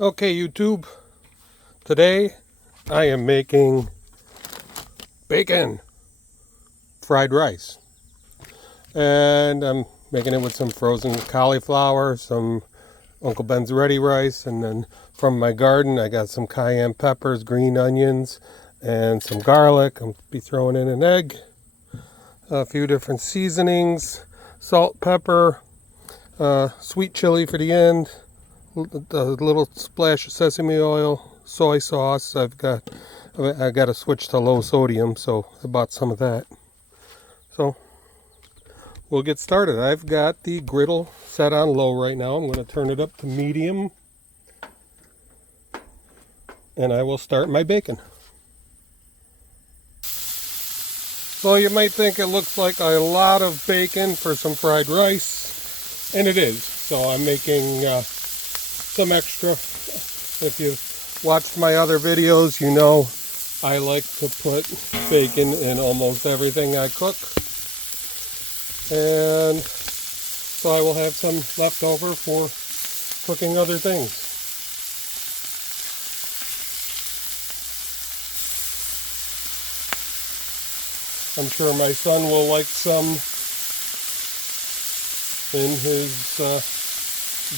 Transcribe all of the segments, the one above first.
Okay, YouTube, today I am making bacon fried rice. And I'm making it with some frozen cauliflower, some Uncle Ben's ready rice, and then from my garden I got some cayenne peppers, green onions, and some garlic. I'll be throwing in an egg, a few different seasonings, salt, pepper, sweet chili for the end, a little splash of sesame oil, soy sauce. I got to switch to low sodium, so I bought some of that. So we'll get started. I've got the griddle set on low right now. I'm going to turn it up to medium, and I will start my bacon. So you might think it looks like a lot of bacon for some fried rice, and it is. So I'm making some extra. If you've watched my other videos, you know I like to put bacon in almost everything I cook. And so I will have some left over for cooking other things. I'm sure my son will like some in his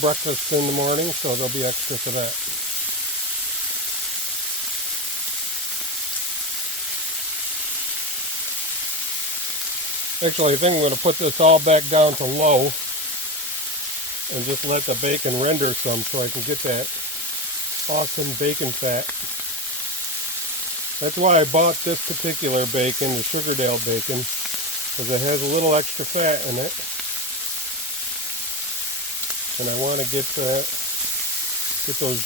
breakfast in the morning, so there'll be extra for that. Actually, I think I'm going to put this all back down to low and just let the bacon render some so I can get that awesome bacon fat. That's why I bought this particular bacon, the Sugardale bacon, because it has a little extra fat in it. And I want to get those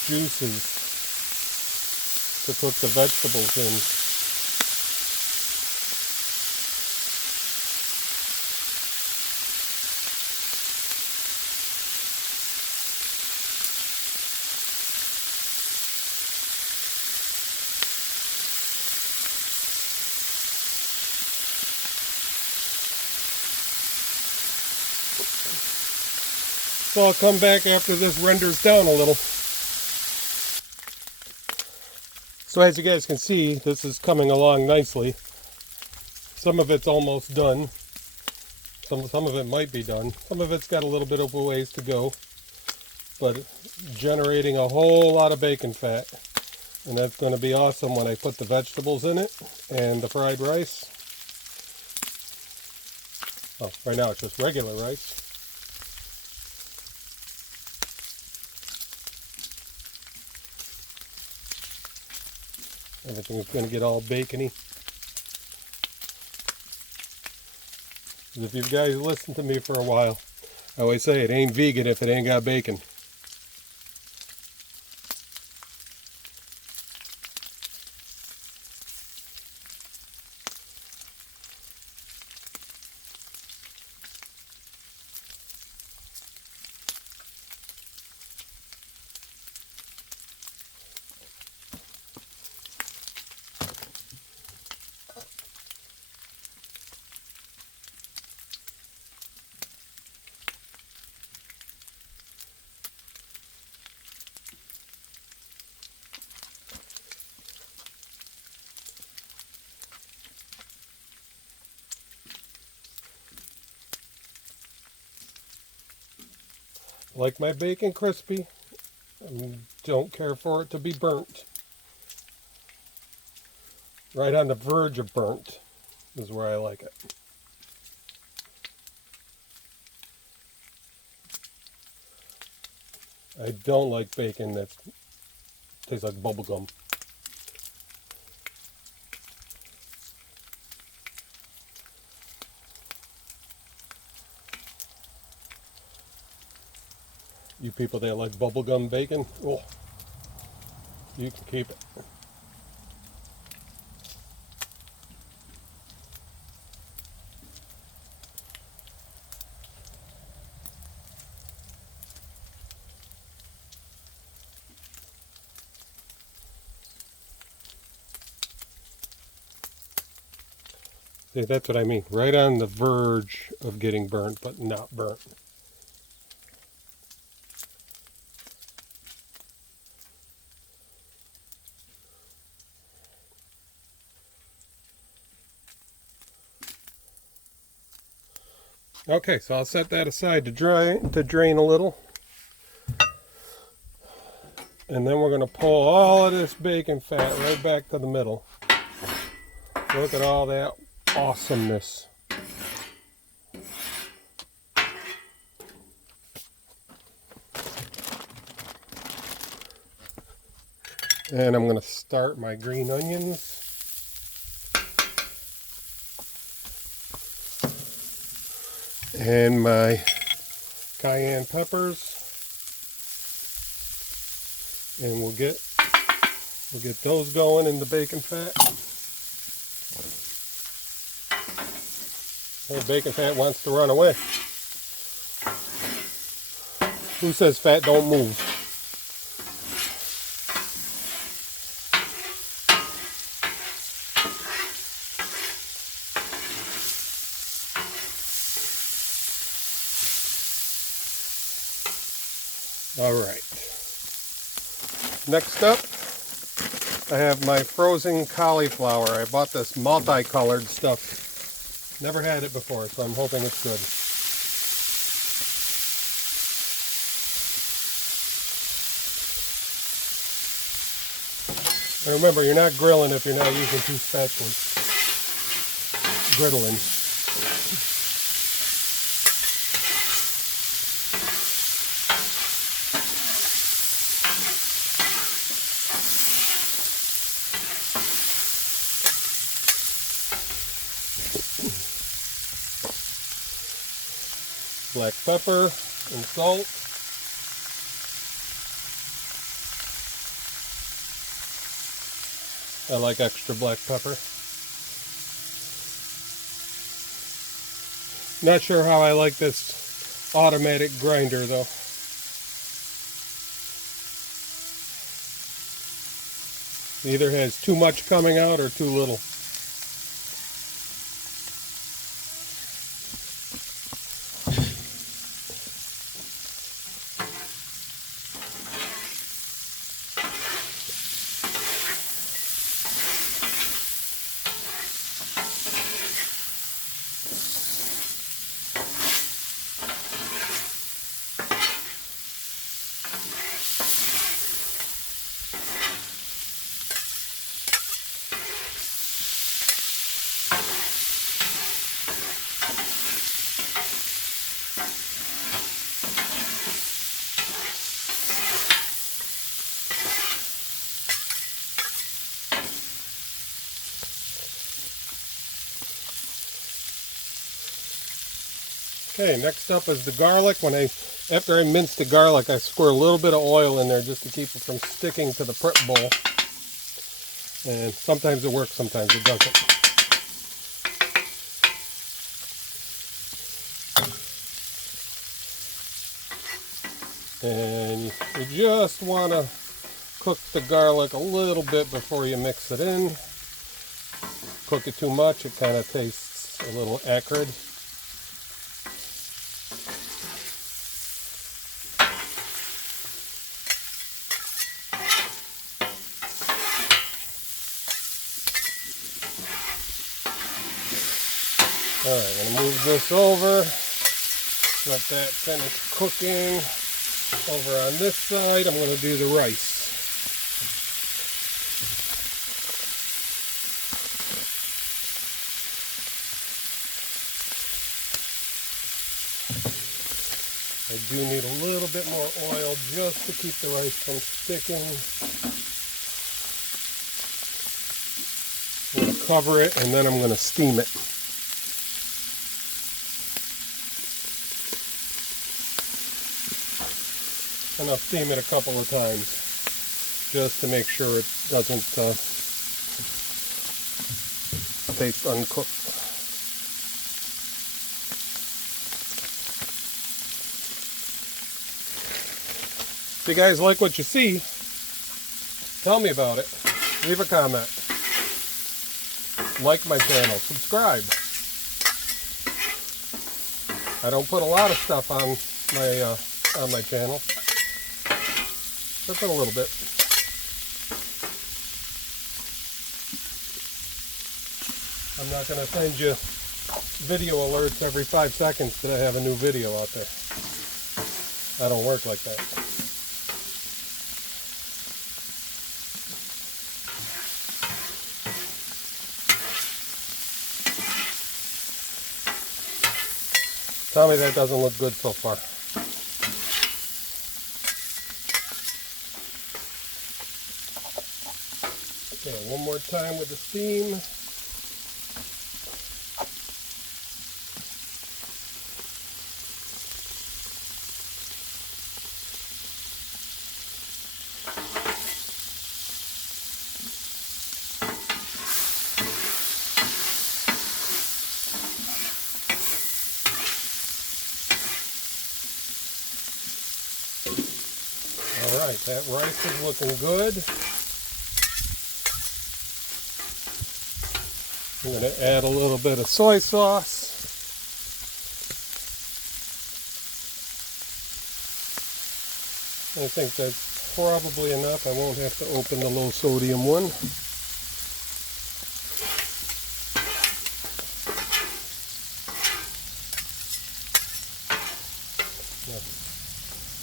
juices to cook the vegetables in. So I'll come back after this renders down a little. So as you guys can see, this is coming along nicely. Some of it's almost done. Some of it might be done. Some of it's got a little bit of a ways to go. But generating a whole lot of bacon fat. And that's going to be awesome when I put the vegetables in it and the fried rice. Oh, right now it's just regular rice. Everything is going to get all bacony. If you guys listen to me for a while, I always say it ain't vegan if it ain't got bacon. Like my bacon crispy. I don't care for it to be burnt. Right on the verge of burnt is where I like it. I don't like bacon that tastes like bubble gum. You people that like bubblegum bacon, oh, you can keep it. See, that's what I mean. Right on the verge of getting burnt, but not burnt. Okay, so I'll set that aside to drain a little. And then we're going to pull all of this bacon fat right back to the middle. Look at all that awesomeness. And I'm going to start my green onions. And my cayenne peppers. And we'll get those going in the bacon fat. The bacon fat wants to run away. Who says fat don't move? All right. Next up, I have my frozen cauliflower. I bought this multicolored stuff. Never had it before, so I'm hoping it's good. And remember, you're not grilling if you're not using two spatulas. Griddling. Black pepper and salt. I like extra black pepper. Not sure how I like this automatic grinder though. It either has too much coming out or too little. Okay, next up is the garlic. After I mince the garlic, I squirt a little bit of oil in there just to keep it from sticking to the prep bowl. And sometimes it works, sometimes it doesn't. And you just want to cook the garlic a little bit before you mix it in. Cook it too much, it kind of tastes a little acrid. Alright, I'm going to move this over, let that finish cooking. Over on this side, I'm going to do the rice. I do need a little bit more oil just to keep the rice from sticking. I'm going to cover it and then I'm going to steam it. And I'll steam it a couple of times just to make sure it doesn't taste uncooked. If you guys like what you see, tell me about it. Leave a comment. Like my channel. Subscribe. I don't put a lot of stuff on my channel. Just a little bit. I'm not going to send you video alerts every 5 seconds that I have a new video out there. I don't work like that. Tell me that doesn't look good so far. Okay, one more time with the steam. Alright, that rice is looking good. I'm going to add a little bit of soy sauce. I think that's probably enough. I won't have to open the low sodium one.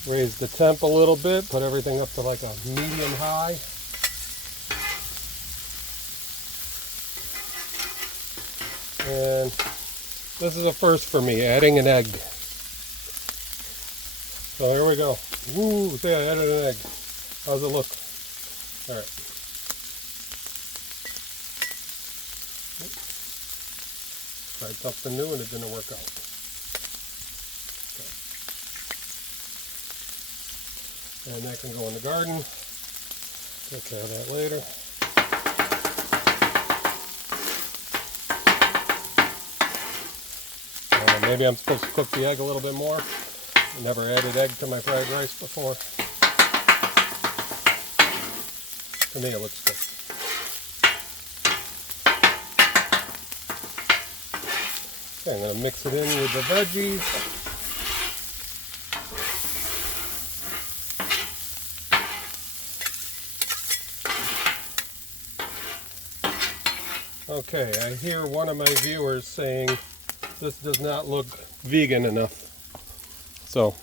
Raise the temp a little bit, put everything up to like a medium high. And this is a first for me, adding an egg. So here we go. Woo, see, I added an egg. How's it look? Alright. Tried something new and it didn't work out. And that can go in the garden. Take care of that later. Maybe I'm supposed to cook the egg a little bit more. I never added egg to my fried rice before. To me it looks good. Okay, I'm going to mix it in with the veggies. Okay, I hear one of my viewers saying this does not look vegan enough. So,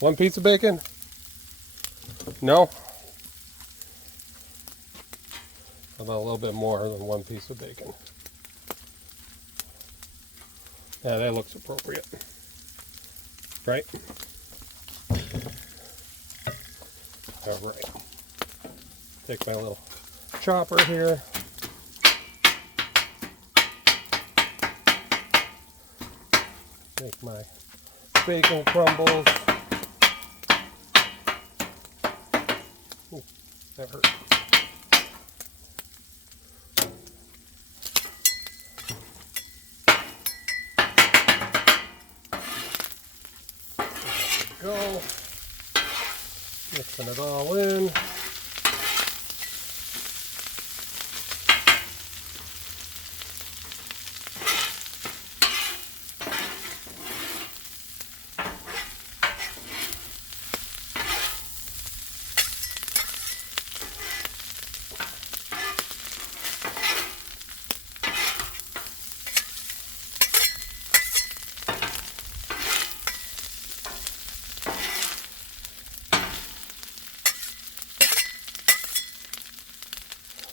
1 piece of bacon? No? How about a little bit more than 1 piece of bacon? Yeah, that looks appropriate. Right? Alright. Take my little chopper here. Make my bacon crumbles. Ooh, that hurt. There we go. Mixing it all in.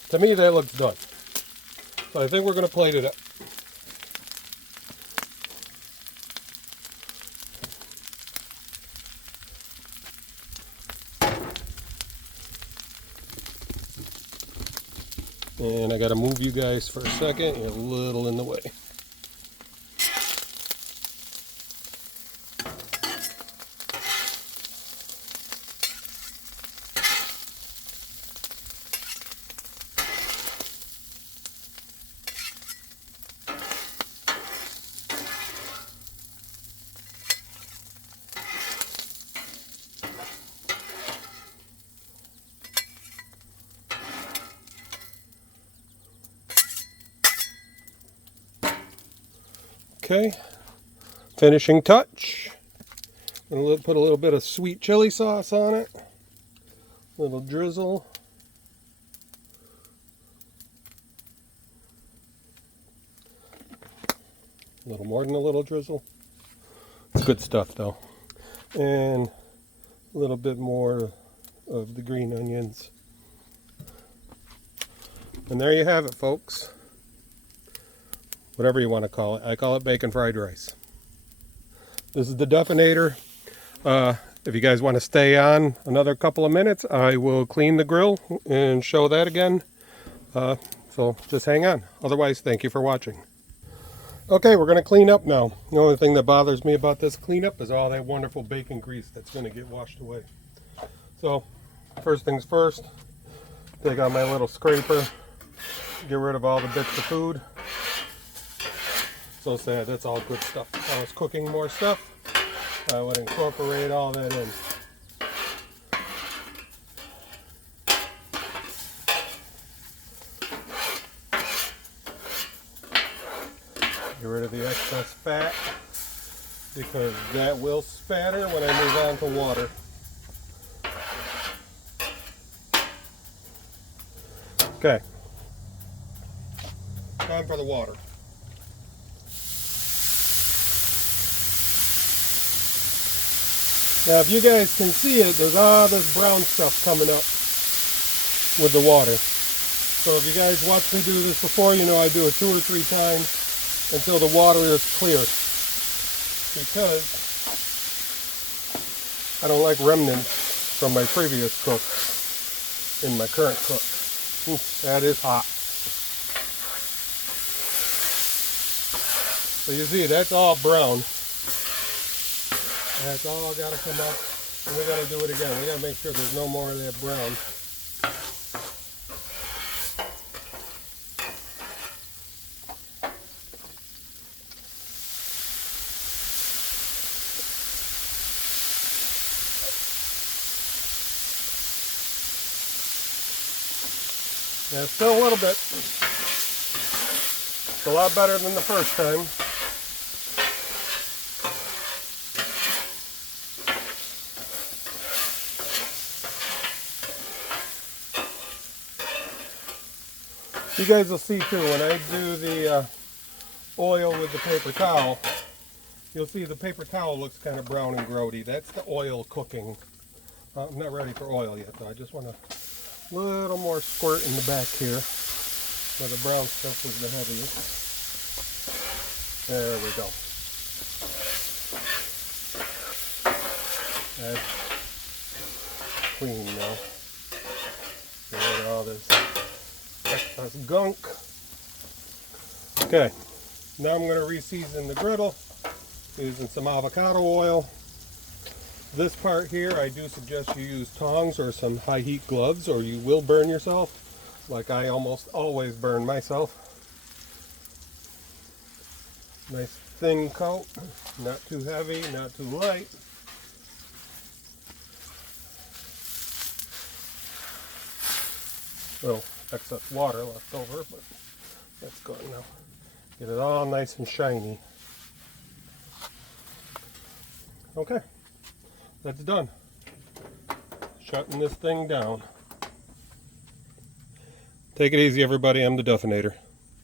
To me, that looks done. So I think we're going to plate it up. And I got to move you guys for a second. You're a little in the way. Okay, finishing touch. I'm going to put a little bit of sweet chili sauce on it. A little drizzle. A little more than a little drizzle. It's good stuff though. And a little bit more of the green onions. And there you have it, folks. Whatever you want to call it. I call it bacon fried rice. This is the Duffinator. If you guys want to stay on another couple of minutes, I will clean the grill and show that again. So just hang on. Otherwise, thank you for watching. Okay, we're going to clean up now. The only thing that bothers me about this cleanup is all that wonderful bacon grease that's going to get washed away. So, first things first, take out my little scraper, get rid of all the bits of food. So sad, that's all good stuff. If I was cooking more stuff, I would incorporate all that in. Get rid of the excess fat because that will spatter when I move on to water. Okay, time for the water. Now if you guys can see it, there's all this brown stuff coming up with the water. So if you guys watched me do this before, you know I do it 2 or 3 times until the water is clear. Because I don't like remnants from my previous cook in my current cook. That is hot. So you see, that's all brown. That's all got to come up, and we got to do it again. We got to make sure there's no more of that brown. Yeah, still a little bit. It's a lot better than the first time. You guys will see too, when I do the oil with the paper towel, you'll see the paper towel looks kind of brown and grody. That's the oil cooking. I'm not ready for oil yet though. I just want a little more squirt in the back here where the brown stuff was the heaviest. There we go. That's clean now. Get rid of all this excess gunk. Okay, now I'm going to re-season the griddle using some avocado oil. This part here, I do suggest you use tongs or some high heat gloves or you will burn yourself, like I almost always burn myself. Nice thin coat, not too heavy, not too light. Little excess water left over, but that's gone now. Get it all nice and shiny. Okay. That's done. Shutting this thing down. Take it easy, everybody. I'm the Duffinator.